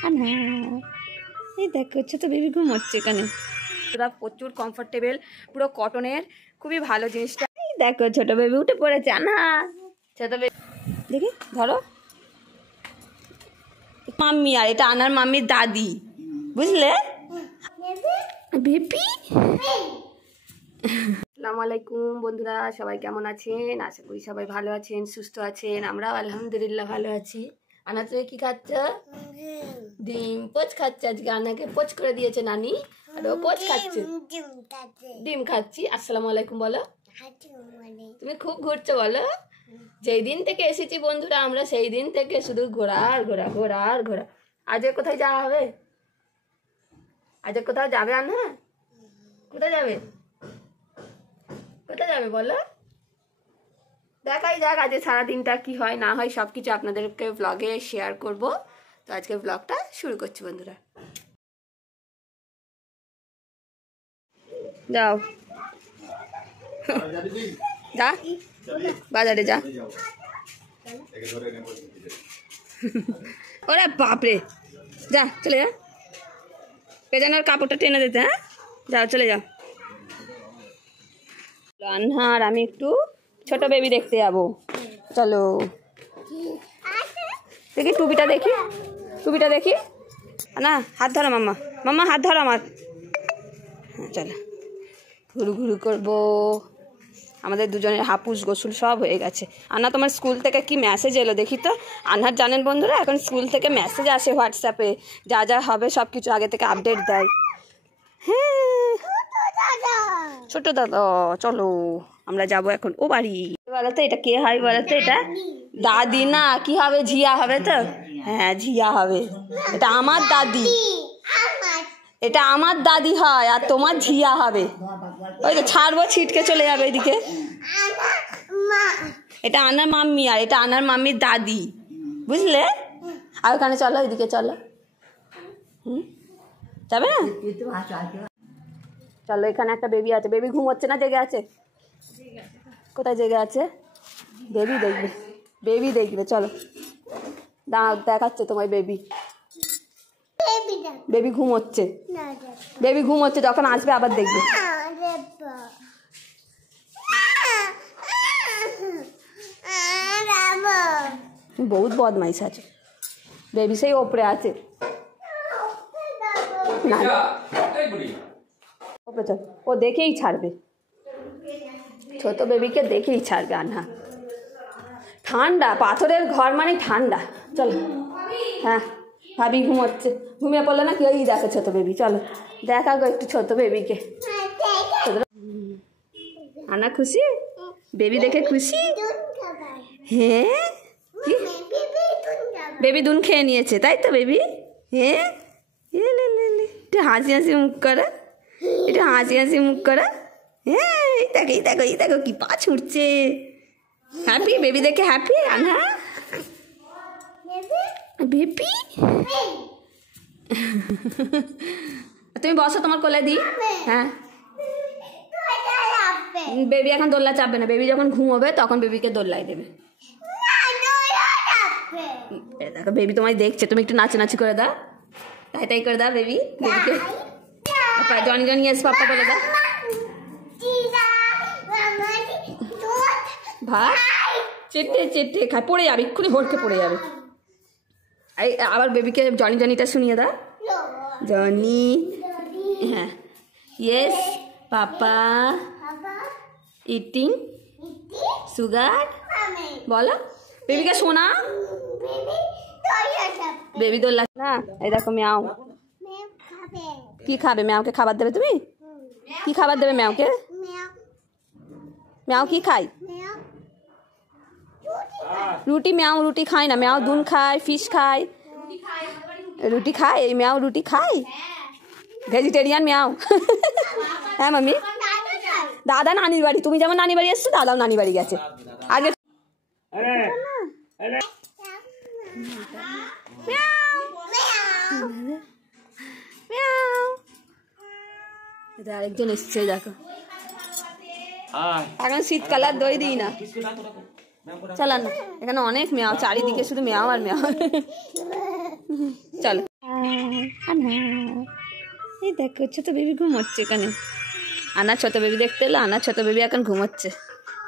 আনা এই দেখো ছোট বেবি ঘুমোচ্ছে এখানে পুরো প্রচুর কমফোর্টেবল পুরো কটনের খুবই ভালো জিনিসটা এই দেখো ছোট বেবি উঠে পড়েছে আনা ছোট বেবি দেখি ধরো মাম্মি আর এটা আনার মাম্মির দাদি বুঝলে বেবি আসসালামু আলাইকুম বন্ধুরা সবাই কেমন আছেন আশা করি সবাই ভালো আছেন সুস্থ আছেন আমরাও আলহামদুলিল্লাহ ভালো আছি আনা তুমি কি খাচ্ছ ডিম পোচ খাচ্ছে আজকে আনাকে পোচ করে দিয়েছে নানি আর ও পোচ খাচ্ছে ডিম খাচ্ছি আসসালামু আলাইকুম বলো তুমি খুব ঘুরছো বলো যেই দিন থেকে এসেছি বন্ধুরা আমরা সেই দিন থেকে শুধু ঘোরা আর ঘোরা ঘোরা আর ঘোরা আজকে কোথায় যাওয়া হবে আজকে কোথাও যাবে আনা কোথায় যাবে কোথায় যাবে বলো দেখাই যাক আজকে সারাদিনটা কি হয় না হয় সব কিছু আপনাদেরকে ব্লগে শেয়ার করব তো আজকে ব্লগটা শুরু করছি বন্ধুরা যাও যা বাজারে যা ওরে বাপরে যা চলে যা পেছনের কাপড়টা টেনে দিতে হ্যাঁ যাও চলে যাও আর আমি একটু ছোট বেবি দেখতে যাবো চলো দেখি টুপিটা দেখি না হাত ধরো মাম্মা মাম্মা হাত ধরো আমার চলো ঘুরু ঘুরু করবো আমাদের দুজনের হাপুস গোসল সব হয়ে গেছে আনা তোমার স্কুল থেকে কি মেসেজ এলো দেখি তো আনহার জানেন বন্ধুরা এখন স্কুল থেকে মেসেজ আসে হোয়াটসঅ্যাপে যা যা হবে সব কিছু আগে থেকে আপডেট দেয় হ্যাঁ ছোট দাদা চলো আমরা যাব এখন ও বাড়ি বলো তো এটা কে হয় বলো তো এটা দাদি না কি হবে ঝিয়া হবে তো হ্যাঁ ঝিয়া হবে এটা আমার দাদি এটা আমার দাদি হয় আর তোমার ঝিয়া হবে ওই তো ছাড়বো ছিটকে চলে যাবে এদিকে এটা আনার মাম্মি আর এটা আনার মাম্মির দাদি বুঝলে আর ওখানে চলো ওইদিকে চলো যাবে না চলো এখানে একটা বেবি আছে বেবি ঘুমোচ্ছে না জেগে আছে কোথায় জেগে আছে বেবি দেখবে চলো দাঁড়াও দেখাচ্ছে তোমার বেবি ঘুমোচ্ছে যখন আসবে আবার দেখবে বহুত বদমাইশ আছে বেবি সেই ওপরে আছে না ও দেখেই ছাড়বে ছোট বেবিকে দেখেই ছাড়বে আনহা ঠান্ডা পাথরের ঘর মানে ঠান্ডা চলো হ্যাঁ ভাবি ঘুমোচ্ছে ঘুমিয়ে পড়লো না কেউই দেখে ছোট বেবি চলো দেখা গো একটু ছোট বেবিকে আনা খুশি বেবি দেখে খুশি হ্যাঁ কি বেবি দুন খেয়ে নিয়েছে তাই তো বেবি হ্যাঁ একটু হাসি মুখ করে একটু হাসি মুখ করে হ্যাঁ এই দেখো কি পা ছুটছে হ্যাপি বেবি দেখে হ্যাপি আনা বেবি তুমি বসো তোমার কোলে দি হ্যাঁ বেবি এখন দোল্লা চাপবে না বেবি যখন ঘুমোবে তখন বেবিকে দোল্লাই দেবে দেখো বেবি তোমায় দেখছে তুমি একটু নাচানাচি করে দাও তাই করে দাও বেবিকে জনি এস পাপ্পা বলে দাও ভাত চেটে খায় পড়ে যাবে এক্ষুনি ভরকে পড়ে যাবে এই আবার বেবিকে জনিটা শুনিয়ে দাও জনি হ্যাঁ ইয়েস পাপা ইটিং সুগার বলো বেবিকে শোনা বেবি দোল্লা না এই দেখো ম্যাও কি খাবে ম্যাওকে খাবার দেবে তুমি কি খাবার দেবে ম্যাওকে ম্যাও কি খায় রুটি ম্যাও রুটি খায় না ম্যাও দুন খায় ফিশ খায় রুটি খায় এই ম্যাও রুটি খায় ভেজিটেরিয়ান ম্যাও হ্যাঁ মাম্মি দাদা নানির বাড়ি তুমি যেমন নানি বাড়ি এসছো দাদাও নানি বাড়ি গেছে আগে আরেকজন এসছে দেখো এখন শীতকালে আর দই দিই না চালান না এখানে অনেক মেয়াও চারিদিকে শুধু মেয়াও আর মেয়াও চলো। আনা, এই দেখো ছোট বেবি ঘুমোচ্ছে এখানে। আনা ছোট বেবি দেখতে এলো, আনা ছোট বেবি এখন ঘুমোচ্ছে।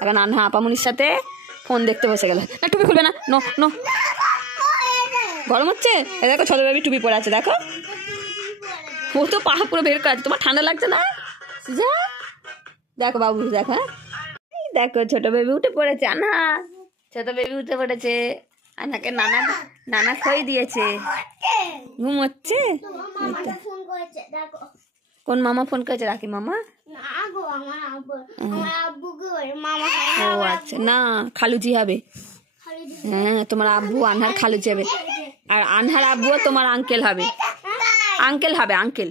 এখন আনা আপামনির সাথে ফোন দেখতে বসে গেল। না টুপি খুলবে না, নো নো, গরম হচ্ছে। এ দেখো ছোট বেবি টুপি পরে আছে, দেখো ও তো পা পুরো বের করা আছে। তোমার ঠান্ডা লাগছে না? দেখো বাবু, দেখো দেখো ছোট বেবি উঠে পড়েছে। আনা ছোট বেবি উঠে পড়েছে। আনাকে নানা নানা খই দিয়েছে, ঘুমোচ্ছে। কোন মামা ফোন করেছে? রাখি মামা? ও আচ্ছা, না খালুজি হবে। হ্যাঁ, তোমার আব্বু আনহার খালুজি হবে, আর আনহার আব্বু তোমার আঙ্কেল হবে। আঙ্কেল হবে, আঙ্কেল।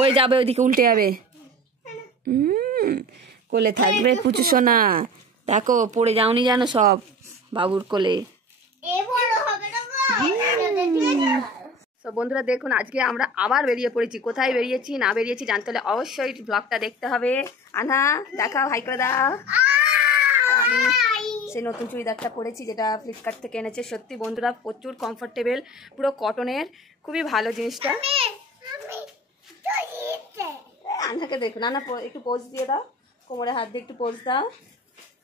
ওই যাবে ওইদিকে, উল্টে যাবে। কোলে থাকবে পুচু সোনা। দেখো পড়ে যাওনি জানো সব বাবুর কোলে। তো বন্ধুরা দেখুন, আজকে আমরা আবার বেরিয়ে পড়েছি। কোথায় বেরিয়েছি না বেরিয়েছি জানতে হলে অবশ্যই ব্লগটা দেখতে হবে। আনহা দেখাও, হাই করে দাও। আমি সেই নতুন চুড়িদারটা পরেছি, যেটা ফ্লিপকার্ট থেকে এনেছে। সত্যি বন্ধুরা প্রচুর কমফোর্টেবল, পুরো কটনের, খুবই ভালো জিনিসটা। আনহাকে দেখুন, আনহা একটু পোজ দিয়ে দাও, কোমরে হাত দিয়ে একটু পোজ দাও,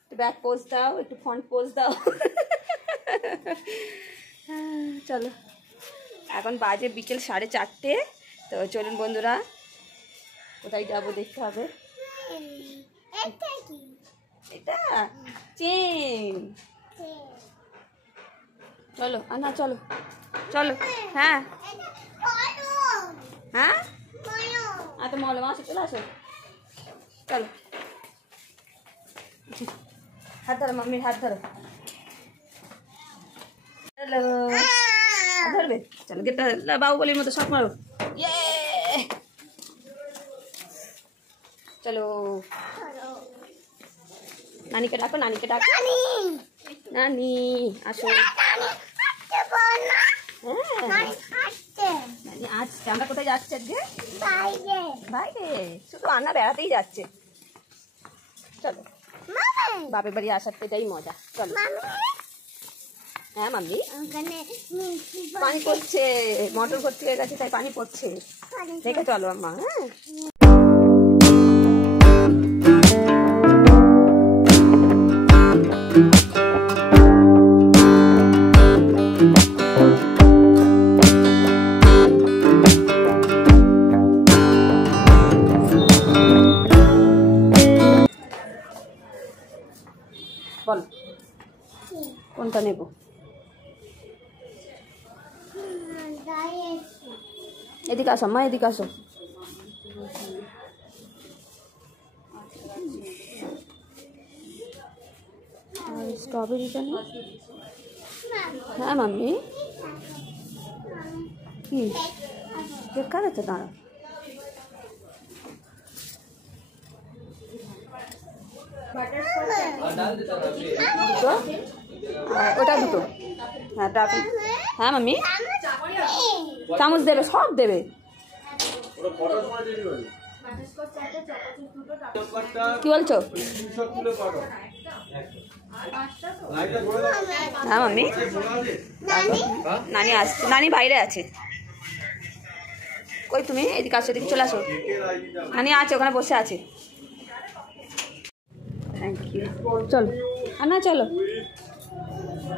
একটু ব্যাক পোজ দাও, একটু ফ্রন্ট পোজ দাও। চলো, এখন বাজে বিকেল 4:30। তো চলুন বন্ধুরা, কোথায় যাবো দেখতে হবে। এটা চেন। চলো আনা, চলো চলো। হ্যাঁ হ্যাঁ, আচ্ছা মলে আসো, চলে আসো, চলো। হাত ধরো, মাম্মির হাত ধরো। হ্যালো, ধরবে? চলো গেটটা বাহুবলীর মতো শট মারো। ইয়ে, চলো। নানিকে ডাকো, নানিকে ডাকো। নানি আসো। আজকে আমরা কোথায় যাচ্ছি? আজকে বাইরে। শুধু আন্না বেড়াতেই যাচ্ছে। চলো, বাপের বাড়ি আসার তো এটাই মজা। চলো। হ্যাঁ মাম্মি, পানি পড়ছে, মোটর ভর্তি হয়ে গেছে তাই পানি পড়ছে। দেখে চলো আম্মা। হ্যাঁ, বল কোনটা নেব? এদিকে আসো মা, এদিকে আসো। স্ট্রবেরিটা নেই? হ্যাঁ মাম্মি, কি দেখা যাচ্ছে? দাঁড়া, ওটা দুটো। হ্যাঁ হ্যাঁ মাম্মি, চামচ দেবে, সব দেবে। কি বলছো? হ্যাঁ মাম্মি, নানি আসছে, নানি বাইরে আছে। কই তুমি? এদিকে আসো, এদিকে চলে আসো। নানি আছে, ওখানে বসে আছে। Thank you. চলো আনা, চলো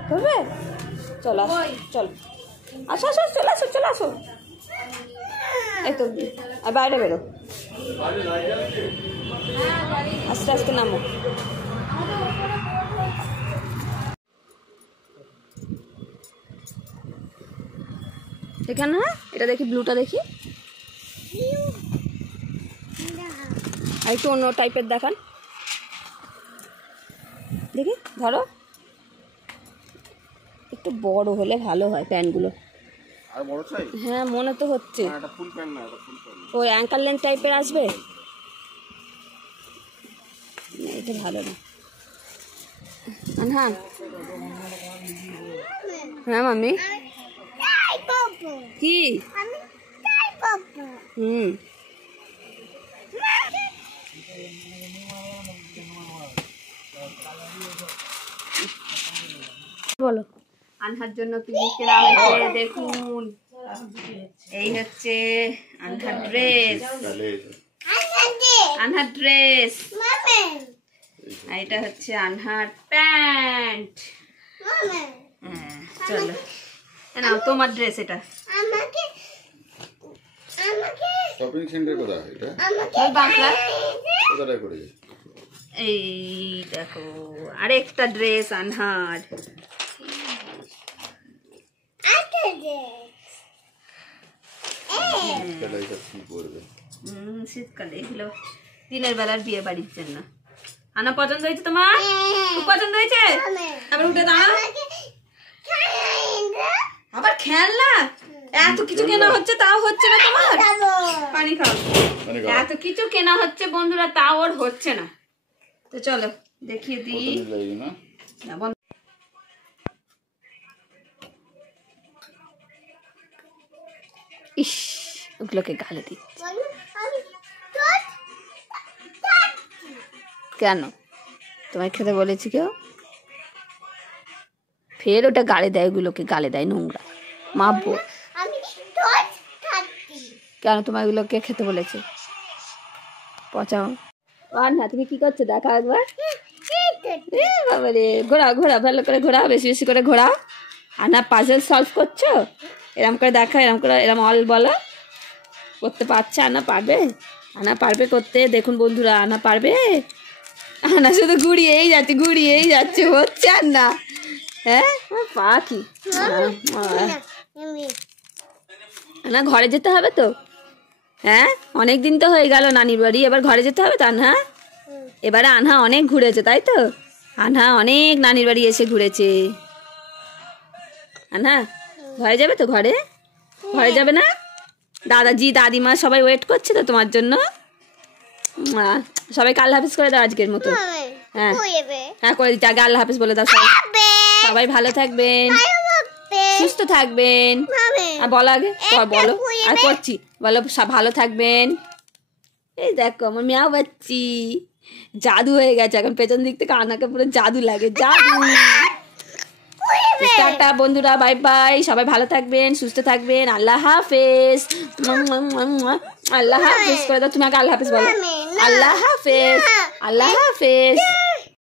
করবে। চলো আসো, চলো আসো আসো, চলে আসো, চলে আসো। এই তো বাইরে বেরো, আস্তে আস্তে নামো। এখানে না, এটা দেখি, ব্লুটা দেখি, আর একটু অন্য টাইপের দেখান দেখি। ধরো, একটু বড় হলে ভালো হয় প্যান্টগুলো। হ্যাঁ মনে তো হচ্ছে। ওই অ্যাঙ্কার লেন্থ টাইপের আসবে, এটা ভালো না। হ্যাঁ হ্যাঁ মাম্মি, কি? বলো। আনহার জন্য কি কেনা হয়েছে দেখুন। এই হচ্ছে আনহার ড্রেস, আনহার ড্রেস। আর এটা হচ্ছে আনহার প্যান্ট। হ্যাঁ চলো না তোমার ড্রেস এটা। শপিং সেন্টার কোথায় এটা? বাংলা। কোথায় করে? এই দেখো আরেকটা ড্রেস আনহার। শীতকালে এগুলো দিনের বেলার বিয়ে বাড়ির জন্য। আনা পছন্দ হয়েছে তোমার? খুব পছন্দ হয়েছে? আবার উঠে দাঁড়াও। আবার খেলনা এত কিছু কেনা হচ্ছে তাও হচ্ছে না তোমার? পানি খাও। এত কিছু কেনা হচ্ছে বন্ধুরা তাও ওর হচ্ছে না। তো চলো দেখিয়ে দিই। ইস ওগুলোকে গালে দিই কেন? তোমায় খেতে বলেছি কেউ? ফের ওটা গালে দেয়, ওগুলোকে গালে দেয়, নোংরা। মাপবো কেন? তোমার এগুলোকে খেতে বলেছে? পচাও। আর না তুমি কি করছো দেখা একবার। বাবা রে ঘোরা ঘোরা ভালো করে ঘোরা, বেশি বেশি করে ঘোরা। আর না পাজল সলভ করছো এরম করে দেখা, এরম করে এরম অল বলো। করতে পারছে আনা? পারবে? আনা পারবে করতে? দেখুন বন্ধুরা আনা পারবে। আনা শুধু ঘুরিয়েই যাচ্ছে ঘুরিয়েই যাচ্ছে, হচ্ছে আর না। হ্যাঁ পাখি না ঘরে যেতে হবে তো। হ্যাঁ অনেক দিন তো হয়ে গেল নানির বাড়ি, এবার ঘরে যেতে হবে তো আনহা। এবারে আনহা অনেক ঘুরেছে তাই তো? আনহা অনেক নানির বাড়ি এসে ঘুরেছে। আনহা ঘরে যাবে তো? ঘরে ঘরে যাবে না? দাদাজি দাদিমা সবাই ওয়েট করছে তো তোমার জন্য। সবাই আল্লাহ হাফিজ করে দাও আজকের মতো। হ্যাঁ হ্যাঁ করে দিচ্ছি, আগে আল্লাহ হাফিজ বলে দাও। সবাই ভালো থাকবেন, সুস্থ থাকবেন। আর বলো আগে বলো। আর করছি বলো ভালো থাকবেন। এই দেখো আমার মেয়াও বাচ্চি জাদু হয়ে গেছে এখন, পেছন দিক থেকে আনাকে পুরো জাদু লাগে, জাদু। টাটা বন্ধুরা, বাই বাই। সবাই ভালো থাকবেন, সুস্থ থাকবেন। আল্লাহ হাফেজ। আল্লাহ হাফেজ করে দাও। তুমি আগে আল্লাহ হাফেজ বলো। আল্লাহ হাফেজ, আল্লাহ হাফেজ।